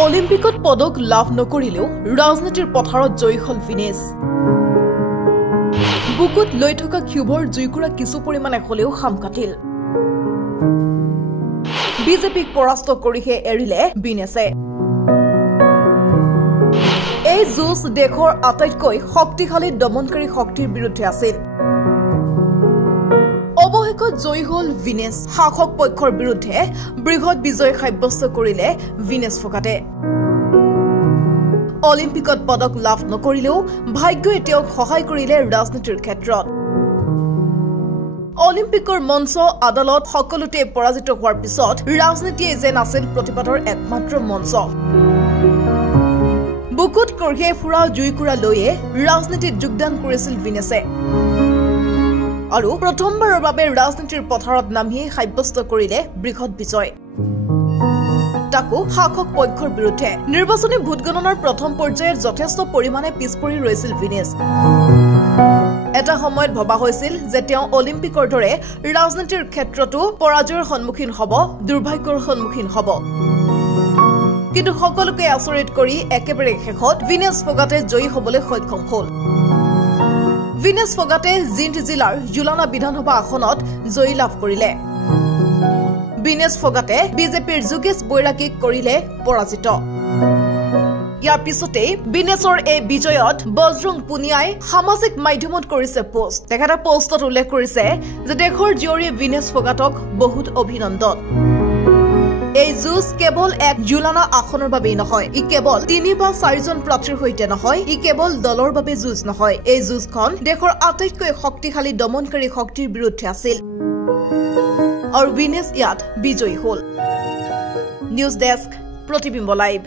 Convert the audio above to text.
অলিম্পিকত পদক লাভ নকৰিলেও ৰাজনীতিৰ পথাৰত জয়ী হল ভিনেছ। বুকুত লৈ থকা কিউবৰ জুইকুৰা কিছু পৰিমাণে হলেও খাম কাটিল। বিজেপিক পৰাস্ত কৰিহে এৰিলে ভিনেছে। এই যুঁজ দেশৰ আটাইতকৈ শক্তিশালী দমনকাৰী শক্তিৰ বিৰুদ্ধে আছিল। অৱশেষত জয়ী হল ভিনেছ। শাসক পক্ষৰ বিৰুদ্ধে বৃহৎ বিজয় সাব্যস্ত কৰিলে ভিনেছ ফগাটে। অলিম্পিকত পদক লাভ নকৰিলেও ভাগ্যই তেওঁক সহায় কৰিলে ৰাজনীতিৰ ক্ষেত্ৰত। অলিম্পিকৰ মঞ্চ আদালত সকলোতে পৰাজিত হোৱাৰ পিছত ৰাজনীতিয়ে যেন আছিল প্ৰতিবাদৰ একমাত্ৰ মঞ্চ। বুকুত কঢ়িয়াই ফুৰা জুইকুৰা লৈয়ে ৰাজনীতিত যোগদান কৰিছিল ভিনেছে আৰু প্ৰথমবাৰৰ বাবে ৰাজনীতিৰ পথাৰত নামিয়ে সাব্যস্ত কৰিলে বৃহৎ বিজয়। তাকো শাসক পক্ষৰ বিৰুদ্ধে। নিৰ্বাচনী ভোটগণনাৰ প্ৰথম পৰ্যায়ত যথেষ্ট পৰিমাণে পিছ পৰি ৰৈছিল ভিনেছ। এটা সময়ত ভবা হৈছিল যে তেওঁ অলিম্পিকৰ দৰে ৰাজনীতিৰ ক্ষেত্ৰতো পৰাজয়ৰ সন্মুখীন হ'ব, দুৰ্ভাগ্যৰ সন্মুখীন হ'ব। কিন্তু সকলোকে আচৰিত কৰি একেবাৰে শেষত ভিনেছ ফগাটে জয়ী হ'বলৈ সক্ষম হ'ল। ভিনেছ ফগাটে জিন্দ জিলাৰ জুলানা বিধানসভা আসনত জয়ী লাভ কৰিলে। ভিনেছ ফগাটে বিজেপিৰ যোগেশ বৈৰাগীক কৰিলে পৰাজিত। ইয়াৰ পিছতেই ভিনেছৰ এই বিজয়ত বজৰং পুনিয়াই সামাজিক মাধ্যমত কৰিছে পোষ্ট। তেখেতে পোষ্টত উল্লেখ কৰিছে যে দেশৰ জীয়ৰী ভিনেছ ফগাটক বহুত অভিনন্দন। এই যুঁজ কেৱল এক জুলানা আসনৰ বাবেই নহয়, ই কেৱল ৩ বা ৪জন প্ৰাৰ্থীৰ সৈতে নহয়, ই কেৱল দলৰ বাবে যুঁজ নহয়। এই যুঁজখন দেশৰ আটাইতকৈ শক্তিশালী দমনকাৰী শক্তিৰ বিৰুদ্ধে আছিল আৰু ভিনেছ ইয়াত বিজয়ী হ'ল। নিউজ ডেস্ক, প্ৰতিবিম্ব লাইভ।